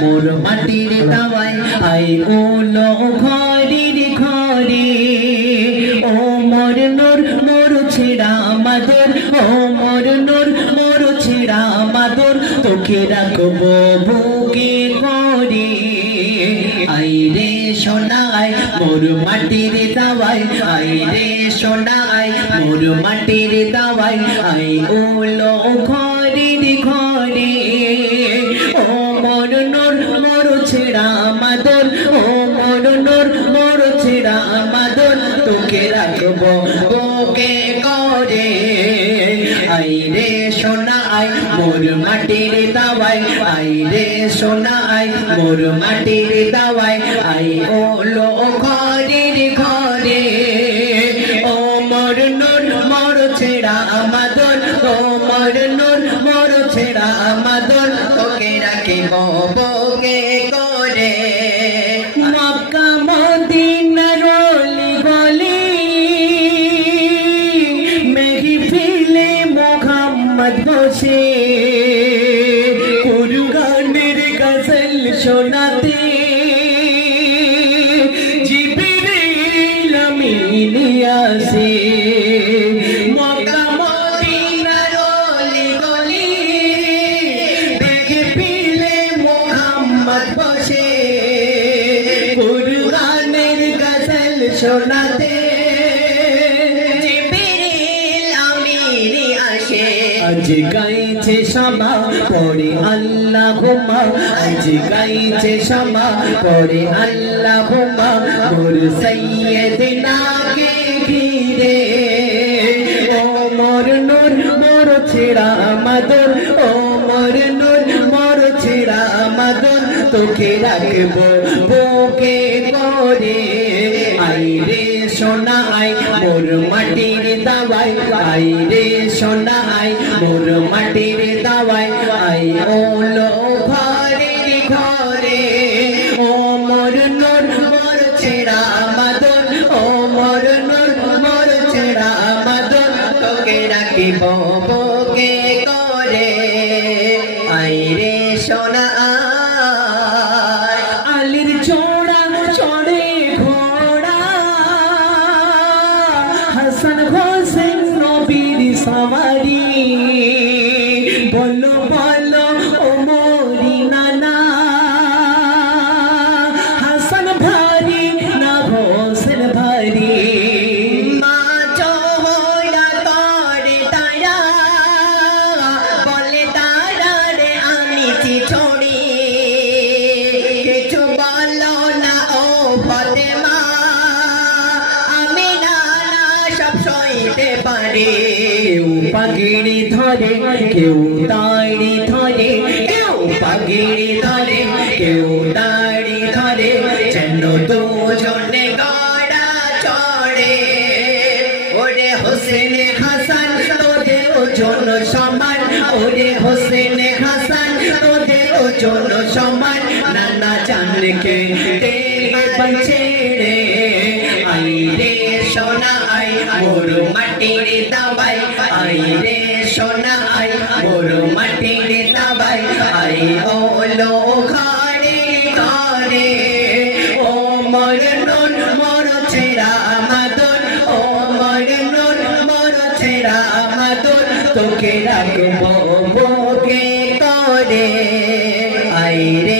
মোর মাটির তাওয়ায় আই ওলো ঘরের ঘরে ও মোর নূর মোর ছেড়া মাদর ও মোর নূর মোর ছেড়া মাদর তোকে রাখবো বুকে করে আই রে সোনা আই মোর মাটির তাওয়ায় আই রে সোনা আই মোর মাটির তাওয়ায় আই ওলো ঘরের ঘরে ও মোর নূর মোর ছেড়া মাদর ও মোর নূর মোর ছেড়া মাদর তোকে রাখবো বুকে করে আই রে সোনা আই মোর মাটির তাওয়ায় আই রে সোনা আই মোর মাটির তাওয়ায় আই ওলো ঘরের ঘরে ও মোর নূর মোর ছেড়া মাদর ও মোর নূর মোর ছেড়া মাদর তোকে রাখিব বুকে করে মক্কা মদিনার অলি গলি মেহফিলে মুহাম্মদ বসে কুরআনের গজল শোনাতে জিবরিল আমিন আসে মক্কা মদিনার অলি গলি মেহফিলে মুহাম্মদ বসে কুরআনের গজল শোনাতে জিবরিল আমিন আসে আজ গাইছে শামা পড়ে আল্লাহুম্মা আজ গাইছে শামা পড়ে আল্লাহুম্মা মোর সাইয়্যিদিনা কে ঘিরে ও মোর নূর মোর ছেড়া মাদর ও মোর নূর মোর ছেড়া মাদর তোকে রাখবো বুকে করে আই রে সোনা আই মোর মাটির তাওয়ায় আই রে সোনা আই মোর মাটির তাওয়ায় আই ওলো ঘরের ঘরে ও মোর নূর মোর ছেড়া মাদর ও মোর নূর মোর ছেড়া মাদর তোকে রাখিব বুকে করে আই রে সোনা আলির চোড়া চড়ে ঘোড়া হাসান হোসেন নবীর সওয়ারি বলো বলো ও মোরি নানা হাসান ভারি না হোসেন ভারি মা চোহরা করে তারা বলে তারা রে আমি চিঠড়ি কিছু বলো না ও ফাতেমা আমি নানা সব সইতে পারি কেউ পাগড়ি ধরে কেউ দাড়ি ধরে কেউ পাগড়ি ধরে কেউ দাড়ি ধরে যেন দুজনে গড়া চড়ে ওরে হোসেন হাসান তোদের ওজন সমান ওরে হোসেন হাসান তোদের ওজন সমান নানা জানকে তেরে বঞ্চে রে আই রে সোনা আই মোর মাটির তাওয়ায় আই রে সোনা আই মোর মাটির তাওয়ায় আই ওলো ঘরের ঘরে ও মোর নূর মোর ছেড়া মাদর ও মোর নূর মোর ছেড়া মাদর তোকে রাখবো বুকে করে আই রে